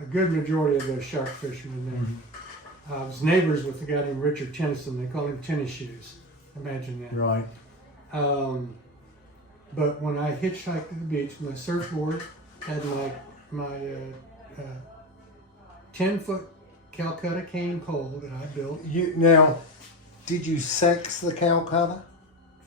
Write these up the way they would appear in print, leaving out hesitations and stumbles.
a good majority of those shark fishermen there. I was neighbors with a guy named Richard Tennyson. They called him Tennis Shoes. Imagine that. Right. But when I hitchhiked to the beach, my surfboard had my 10-foot Calcutta cane pole that I built. Now, did you sex the Calcutta?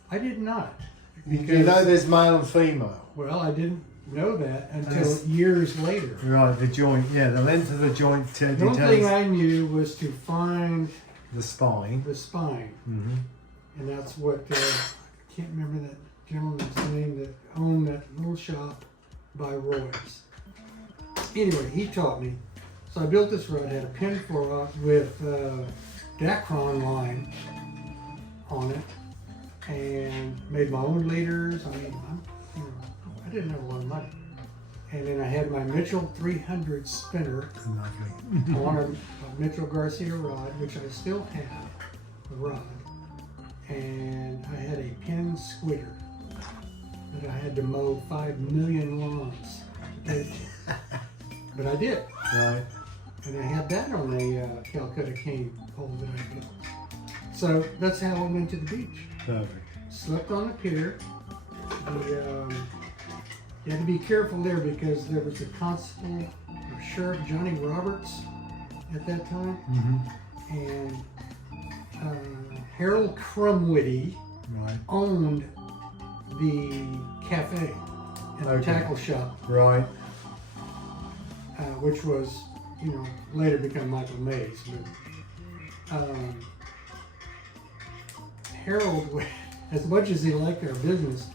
I did not. Because you know there's male and female. Well, I didn't know that until years later. Right, the joint, yeah, the length of the joint The only thing I knew was to find the spine. the spine. Mm-hmm. And that's what, I can't remember that gentleman's name that owned that little shop by Roy's. Anyway, he taught me. So I built this rod, had a pin floor with Dacron line on it, and made my own leaders. I mean, I didn't have a lot of money. And then I had my Mitchell 300 spinner on a Mitchell Garcia rod, which I still have, the rod. And I had a pin squitter that I had to mow 5 million lawns. But I did. Right. And I had that on a Calcutta cane pole that I built. So that's how I went to the beach. Perfect. Slept on the pier. You had to be careful there because there was a constable or Sheriff Johnny Roberts at that time. Mm-hmm. And Harold Crumwitty owned the cafe and the tackle shop. Right. Which was, later become Michael Mays. But Harold, as much as he liked our business,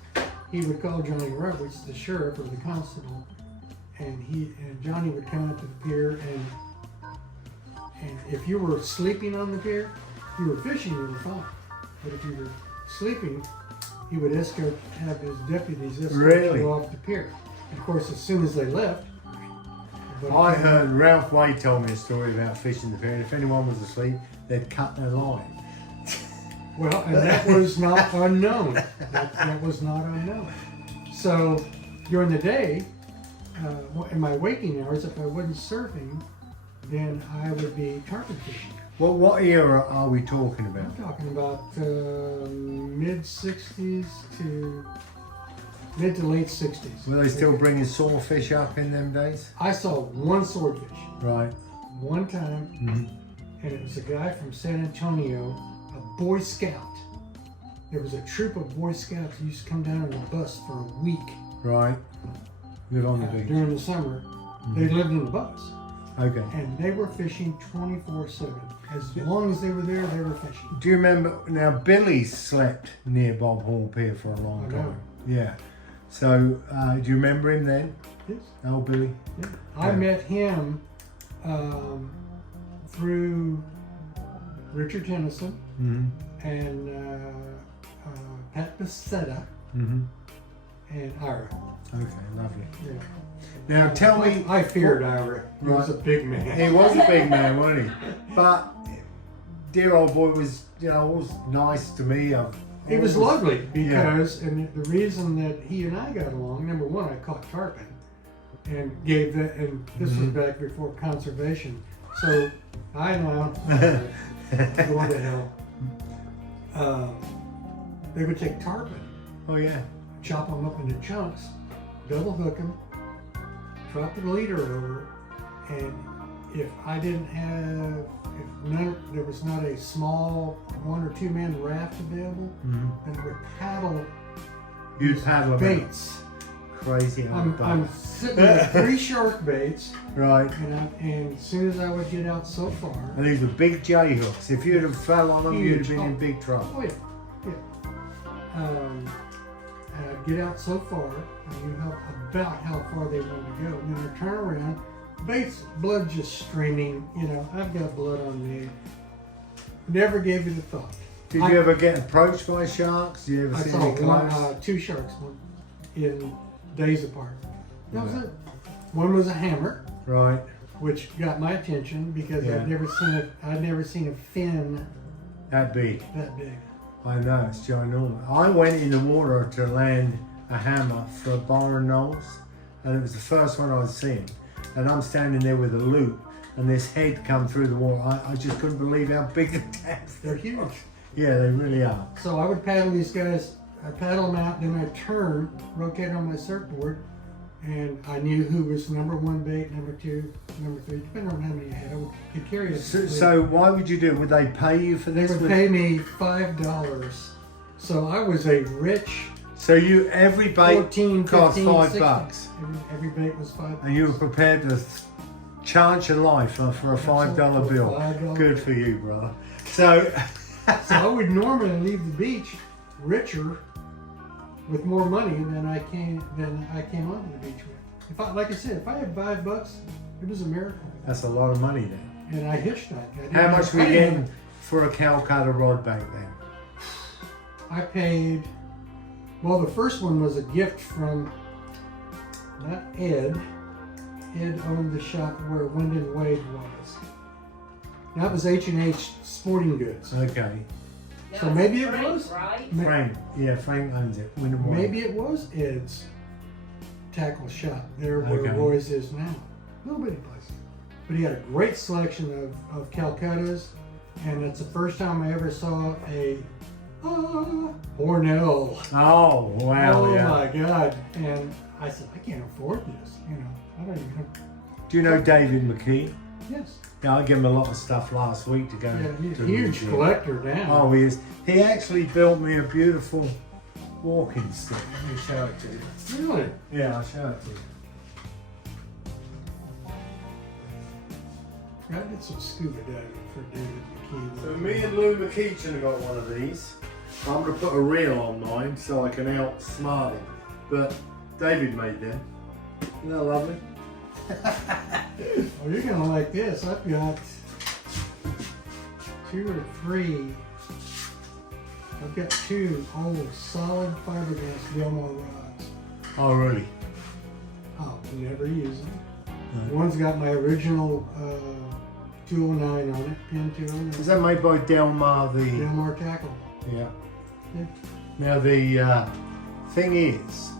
he would call Johnny Roberts, the sheriff or the constable, and Johnny would come up to the pier, and if you were sleeping on the pier, if you were fishing, you were fine. But if you were sleeping, he would have his deputies escort you off the pier. And of course, as soon as they left. I heard Ralph Wade told me a story about fishing the pier, and if anyone was asleep, they'd cut their line. Well, and that was not unknown. That was not unknown. So during the day, in my waking hours, if I wasn't surfing, then I would be tarpon fishing. Well, what era are we talking about? I'm talking about mid-60s to mid to late 60s. Were they still bringing swordfish up in them days? I saw one swordfish. Right. One time, and it was a guy from San Antonio, a Boy Scout. There was a troop of Boy Scouts who used to come down on the bus for a week. Right. Live on the beach. During the summer. They lived in the bus. Okay. And they were fishing 24/7. As long as they were there, they were fishing. Do you remember, now Billy slept near Bob Hall Pier for a long time. Yeah. So, do you remember him then? Yes. Oh, Billy? Yeah. I met him through Richard Tennyson and Pat Becerra and Ira. Okay, lovely. Yeah. Now tell me... I feared Ira. He was a big man. He was a big man, wasn't he? But dear old boy was, always nice to me. He was lovely because, and the reason that he and I got along, number one, I caught tarpon and gave that, and this was back before conservation. So I now, going to hell, they would take tarpon. Oh yeah. Chop them up into chunks, double hook them, drop the leader over, and if I didn't have, there was not a small 1 or 2 man raft available, then I would paddle. You'd paddle baits. Crazy. I'm sitting with 3 shark baits. Right. And as soon as I would get out so far. And these were big J hooks. If you'd have fell on them, you'd have been in big trouble. Oh yeah. And I'd get out so far, and you know about how far they wanted to go. And then I turn around, baits, blood just streaming. I've got blood on me. Never gave it a thought. Did you ever get approached by sharks? Did you ever see any close? 2 sharks in days apart. That was it. One was a hammer, right, which got my attention because I'd never seen a fin that big. That big. I know, it's ginormous. I went in the water to land a hammer for Byron Knowles, and it was the first one I'd seen. and I'm standing there with a loop, and this head come through the water. I just couldn't believe how big the tabs. They're huge. Yeah, they really are. So I would paddle these guys. I paddle them out, then I turn, rotate on my surfboard, and I knew who was number 1 bait, number 2, number 3, depending on how many I had. I could carry it. So why would you do it? Would they pay you for They this? would pay me $5. So I was a rich. So every bait 14, cost 15, $5. Every bait was $5. And you were prepared to chance your life for a $5 bill. $5 Good for you, brother. So, So I would normally leave the beach richer with more money than I came onto the beach with. If I, like I said, if I had $5, it was a miracle. that's a lot of money then. And I hitchhiked. How much were you getting for a Calcutta rod back then? I paid. Well, the first one was a gift from not Ed. Ed owned the shop where Wind and Wade was. That was H&H Sporting Goods. Okay. So No, maybe it Frank, was. right? Frank, yeah, Frank owns it. Wind and Wade. Maybe it was Ed's tackle shop there where Okay. Roy's is now. Little bitty place. But he had a great selection of Calcuttas, and it's the first time I ever saw a Hornell. Oh, wow, Oh yeah. my God. And I said, I can't afford this. You know, I don't even. Do you know David McKee? Yes. Yeah, I gave him a lot of stuff last week to go Yeah, he's to a the huge museum. collector now. Oh, he is. He actually built me a beautiful walking stick. Let me show it to you. Really? Yeah, I'll show it to you. I did some scuba diving for David McKee. So me and Lou McKeechan have got one of these. I'm going to put a reel on mine so I can outsmart him. But David made them. Isn't that lovely? Oh, you're gonna like this. I've got 2 or 3. I've got 2 old solid fiberglass Delmar rods. Oh, really? I'll never use them. One's got my original 209 on it, pin 209. Is that made by Delmar the... Delmar Tackle. Yeah. Yeah. Now the thing is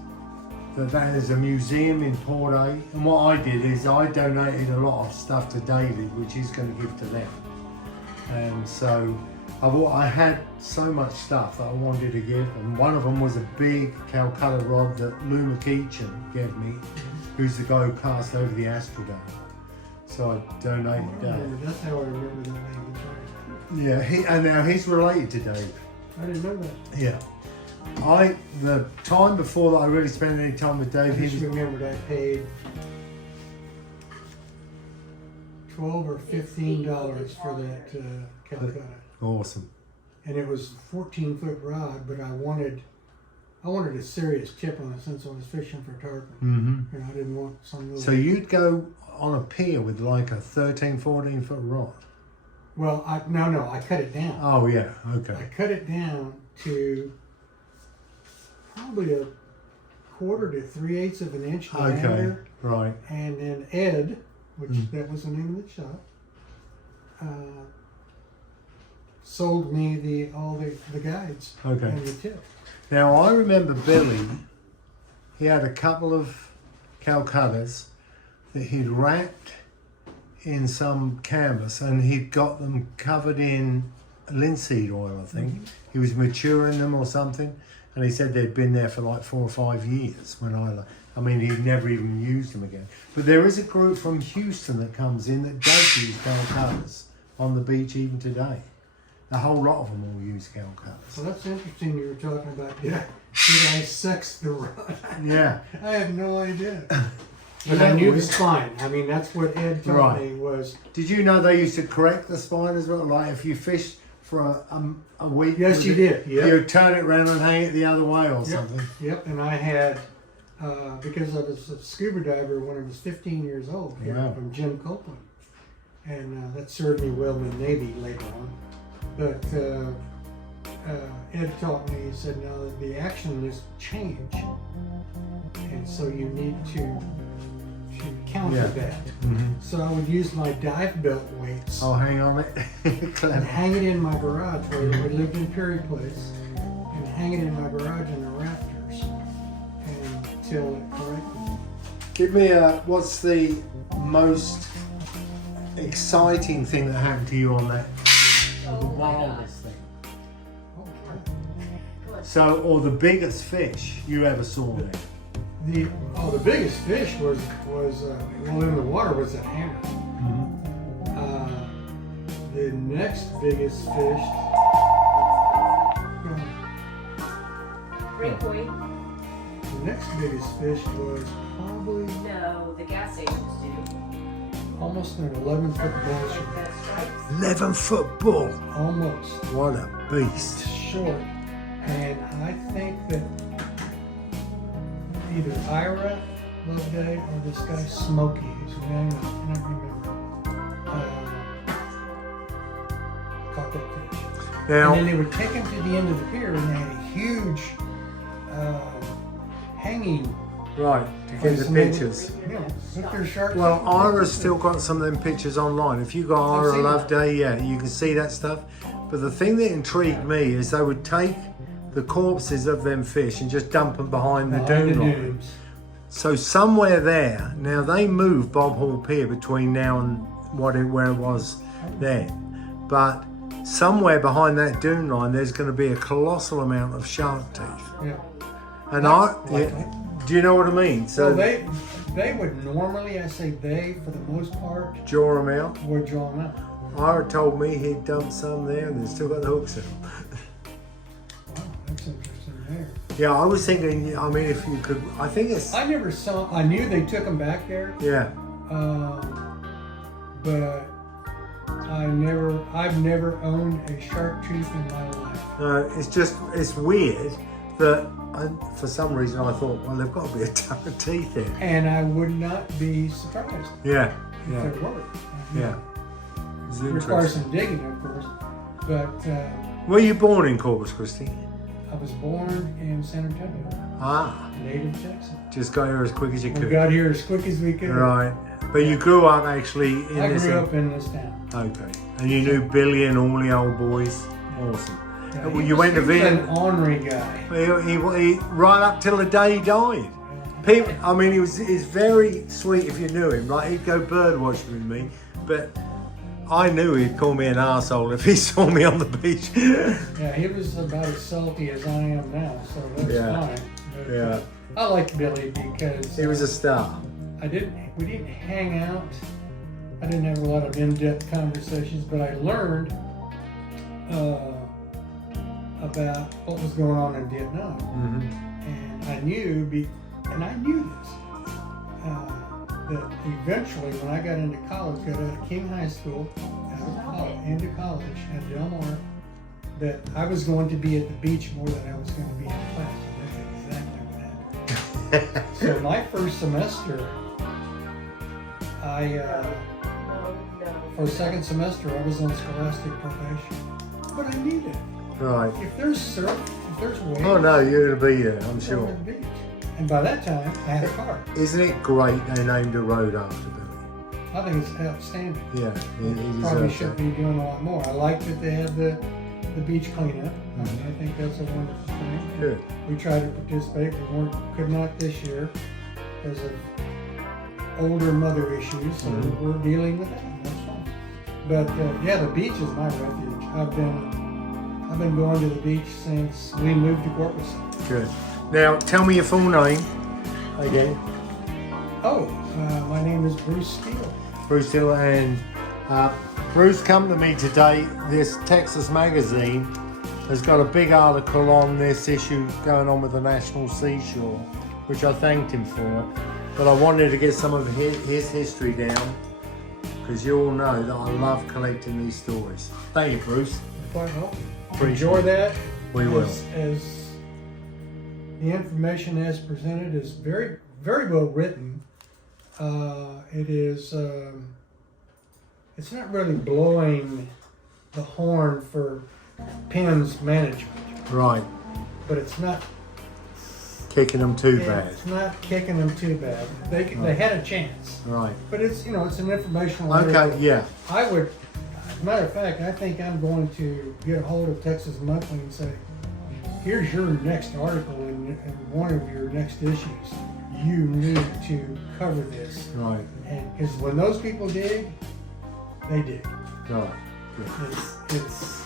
that is a museum in Port A, and what I did is I donated a lot of stuff to David, which he's going to give to them. And so I had so much stuff that I wanted to give, and one of them was a big Calcutta rod that Lou McKeechan gave me, who's the guy who cast over the Astrodome. So I donated that. That's how I remember that name. That's right. Yeah, and now he's related to Dave. I didn't know that. Yeah. The time before that I really spent any time with Dave, I just he was, remembered I paid $12 or $15 for that Calcutta. awesome. And it was 14-foot rod, but I wanted a serious tip on it since I was fishing for tarpon. Mm-hmm. And I didn't want some little. So you'd go on a pier with like a 13, 14 foot rod? Well, no, I cut it down. Oh yeah, I okay. cut it down to probably a 1/4 to 3/8 of an inch Okay, diameter. right. And then Ed, which that was the name of the shop, sold me all the guides Okay. and the tip. Now I remember Billy, he had a couple of Calcuttas that he'd wrapped in some canvas and he'd got them covered in linseed oil, I think. He was maturing them or something, and he said they'd been there for like 4 or 5 years when I mean, he'd never even used them again. But there is a group from Houston that comes in that does use Calcuttas on the beach even today. A whole lot of them all use Calcuttas. So that's interesting you were talking about, did I sex the rod? Yeah. I have no idea. But I knew the spine. I mean, that's what Ed told me was. Did you know they used to correct the spine as well? Like if you fished for a week, Yes, you did. Yep. you'd turn it around and hang it the other way or something. Yep, and I had, because I was a scuba diver when I was 15 years old here Wow. from Jim Copeland. And that served me well in the Navy later on. But Ed taught me, he said, now the action is change. And so you need to counter that. Mm-hmm. So I would use my dive belt weights Oh, hang on it. and Clever. hang it in my garage where we lived in Pier Place, and hang it in my garage in the rafters until it corrected. Give me what's the most exciting thing that happened to you on that? Oh the my wildest thing. So, or the biggest fish you ever saw there? The biggest fish was well in the water was a hammer. The next biggest fish. Breakaway. The next biggest fish was probably No, the gas stations do. almost an 11-foot bull shark. The stripes. 11-foot bull. Almost. What a beast. Short. And I think that either Ira Loveday or this guy Smokey, whose name I can't remember, caught that fish. Now, And then they would take him to the end of the pier and they had a huge hanging. right, to get the place, and they would, pictures. you know, put their sharks. Well, Ira's still got some of them pictures online. If you got I've Ira seen Loveday, yeah, you can see that stuff. But the thing that intrigued me is they would take the corpses of them fish and just dump them behind the dune line. dunes. So somewhere there, now they moved Bob Hall Pier between now and where it was then. But somewhere behind that dune line, there's going to be a colossal amount of shark teeth. Yeah. And Likely. do you know what I mean? So Well, they would normally, I say they for the most part, draw them out. would draw them out. Ira told me he'd dumped some there and they've still got the hooks in them. Wow, that's interesting there. Yeah, I was thinking, I mean, if you could, I think it's, I never saw. I knew they took them back there, yeah. but I've never owned a shark tooth in my life. No, it's weird that for some reason I thought, well, they've got to be a ton of teeth in. And I would not be surprised Yeah, if yeah, there were. yeah. It's It requires interesting. some digging, of course. But Were you born in Corpus Christi? I was born in San Antonio, Ah, native Texas. just got here as quick as you We could. got here as quick as we could. Right. But you grew up actually in I this. grew up in this town. Okay. And you knew Billy and all the old boys. Awesome. Yeah, Well, he you was- went to he was visit. an ornery guy. He right up till the day he died. People, I mean, he's very sweet if you knew him. Like he'd go bird watching with me, but I knew he'd call me an arsehole if he saw me on the beach. Yeah, he was about as salty as I am now, so that's Yeah. fine. But, Yeah. I liked Billy because He was a star. we didn't hang out. I didn't have a lot of in-depth conversations, but I learned about what was going on in Vietnam, and I knew this, that eventually when I got into college, got out of King High School, into college at Del Mar, that I was going to be at the beach more than I was going to be in class. And that's exactly what happened. So my first semester, for a second semester, I was on scholastic probation. But I need it. Right. If there's surf, if there's waves, Oh no, you're gonna be there, I'm I'm sure. at the beach. And by that time, I had a car. Isn't it great they named a road after Billy? I think it's outstanding. Yeah, he Probably deserves should that. be doing a lot more. I like that they have the beach cleanup. I think that's a wonderful thing. Good. We tried to participate, we could not this year because of older mother issues, so we're dealing with that. And that's fine. But yeah, the beach is my refuge. I've been going to the beach since we moved to Corpus. Good. Now, tell me your full name again. Oh, my name is Bruce Steele. Bruce Hill, and Bruce come to me today. This Texas magazine has got a big article on this issue going on with the National Seashore, which I thanked him for. But I wanted to get some of his history down, because you all know that I love collecting these stories. Thank you, Bruce. Quite welcome. Appreciate Enjoy it. that. We will. As the information as presented is very, very well written. It is. It's not really blowing the horn for Penn's management, Right. but it's not Kicking them too bad. It's not kicking them too bad. They had a chance, Right. but it's it's an informational. Okay, article. yeah. I would. As a matter of fact, I think I'm going to get a hold of Texas Monthly and say, here's your next article in one of your next issues. you need to cover this. Right. And because when those people dig, they dig. Right. Good. It's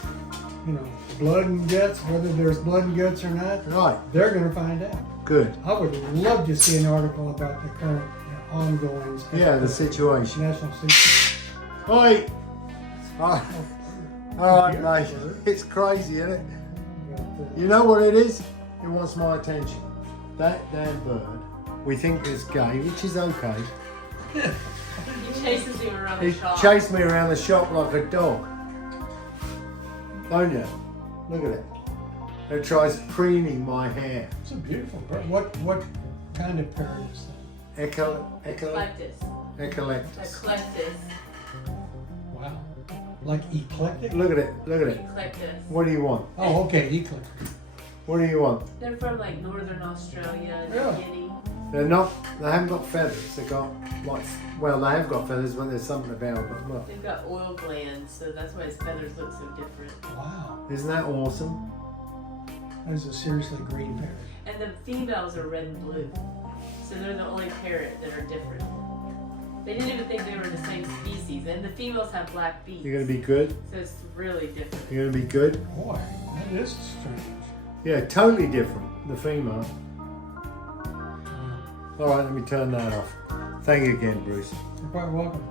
you know, blood and guts, whether there's blood and guts or not, Right. they're going to find out. Good. I would love to see an article about the current ongoings. Yeah, the situation. National security. Oi! All right, mate. It's crazy, isn't it? You know what it is? It wants my attention. That damn bird, we think is gay, which is okay. He chases you around He the shop. chased me around the shop like a dog. Don't you? Look at it. It tries preening my hair. It's a beautiful bird. What kind of parrot is that? Eclectus. Eclectus. Eclectus. Wow. Like eclectic? Look at it. Look at it. Eclectus. What do you want? Oh, okay, eclectic. What do you want? They're from like northern Australia, Yeah. New Guinea. They're not. They haven't got feathers. They got like. Well, they have got feathers, but there's something about it. But look, They've got oil glands, so that's why his feathers look so different. Wow. isn't that awesome? That is a seriously green parrot. And the females are red and blue, so they're the only parrot that are different. They didn't even think they were the same species, and the females have black beaks. You're gonna be good. So it's really different. You're gonna be good. Boy, that is strange. Yeah, totally different. The female. All right, let me turn that off. Thank you again, Bruce. You're quite welcome.